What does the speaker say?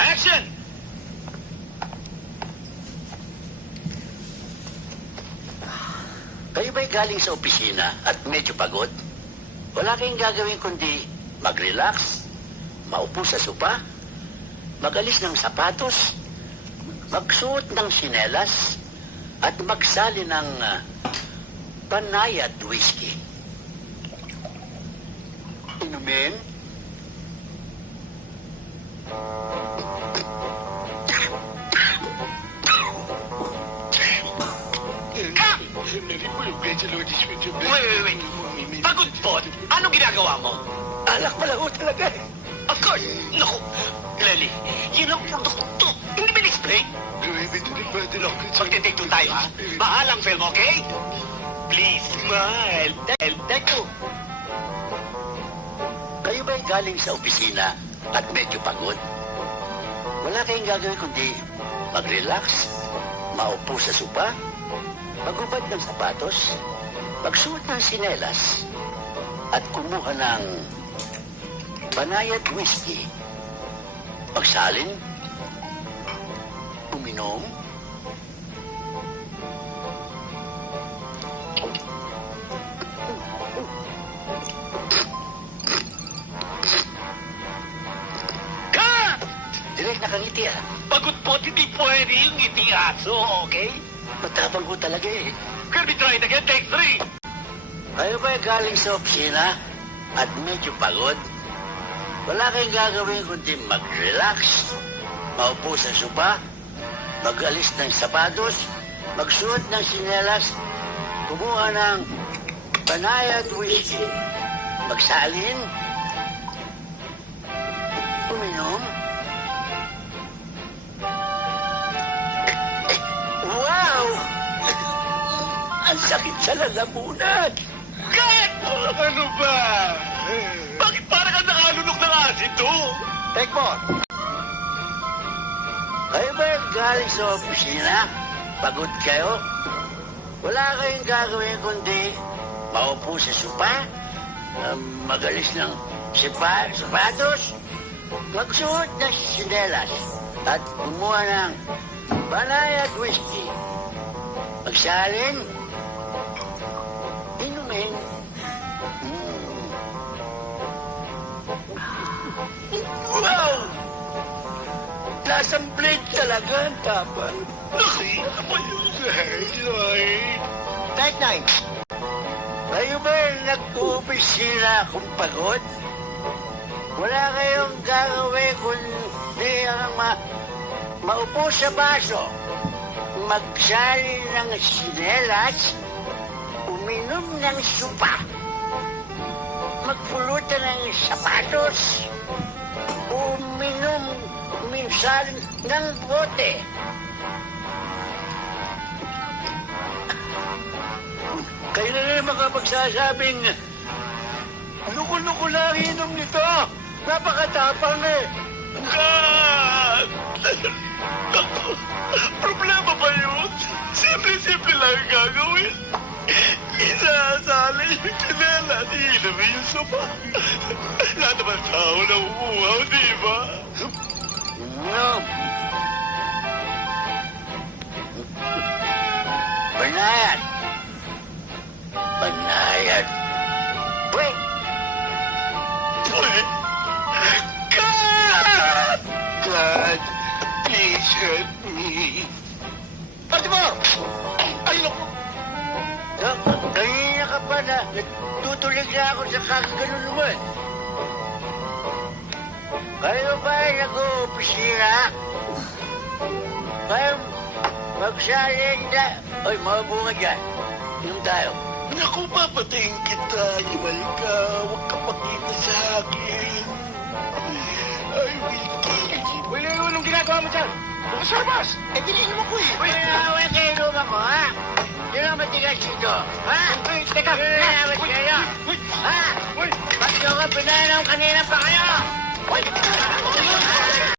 Action! Kayo ba'y galing sa opisina at medyo pagod? Wala kayong gagawin kundi mag-relax, maupo sa sopa, magalis ng sapatos, magsuot ng sinelas, at magsali ng panayad whiskey. Inumin? Wait. Pagod po. Anong ginagawa mo? Alak pala ho talaga eh. Of course. Naku, Lely, yun ang produkto. Hindi ba explain? Look, magte-take two tayo, ha? Mahalang film, okay? Please, smile. Thank you. Kayo ba'y galing sa opisina at medyo pagod? Wala kayong gagawin kundi mag-relax, maupo sa sopa, magubad ng sapatos, magsuot ng sinelas, at kumuha ng banayad whiskey. Magsalin, uminom, direk nakangiti ah. Pagod po, hindi pwede yung ngiti aso, okay? Matapang ko talaga eh. Can we try it again? Take three. Kayo ba'y galing sa opisina at medyo pagod? Wala kayong gagawin kundi mag-relax, maupo sa sopa, mag-alis ng sapatos, magsuot ng sinelas, kumuha ng banayad whiskey, magsalin, uminom. Wow! Ang sakit sa lalamunan. Kat! Ano ba? Bakit parang ka nakalunok ng asido? Take more. Kayo ba yung galing sa opisina? Pagod kayo? Wala kayong gagawin kundi maupo sa sopa, magalis ng sapatos, magsuot ng sinelas, at kumuha ng banayad whiskey. Magsalin, inumin. Wow! Lasang blade talaga ang tapang. Nakita pa yun, Lloyd. Night night. Kayo ba yung nag-uopisina kung pagod? Wala kayong gagawin kundi ang maupo sa baso, magsali ng sinelas, uminom ng supa, magpulutan ng sapatos, uminom minsan ng bote. Kayo na naman magsasabing, luko-luko lang inom nito. Napakatapang eh. God! Problema ba yun? Simple-simple lang ang gagawin. Isasali yung kinela, iinumin yung sopa. Lahat naman tao na umuhaw, di ba? No. Banayad. Banayad. Wait. Wait. God! God, please help me. Ate mo! Ay, naku! Kanina ka pa na nagtutulig na ako sa kakaganon mo eh. Kayo ba ay nag-uopisina? Kayo magsalin na... Oy, mga bunga dyan. Inom tayo. Naku, papatayin kita. Iwal ka. Huwag ka makita sa akin. I will kill you. Wala yung anong ginagawa mo dyan? Bukas labas! Eh, dininom ako eh. Wala kayo inuman ko, ha? Sino ang matigas dito? Ha? Uy, teka! Sino na naman kayo? Uy! Ha? Uy! Ba't nyo ka pinanaw kanina pa kayo? Uy!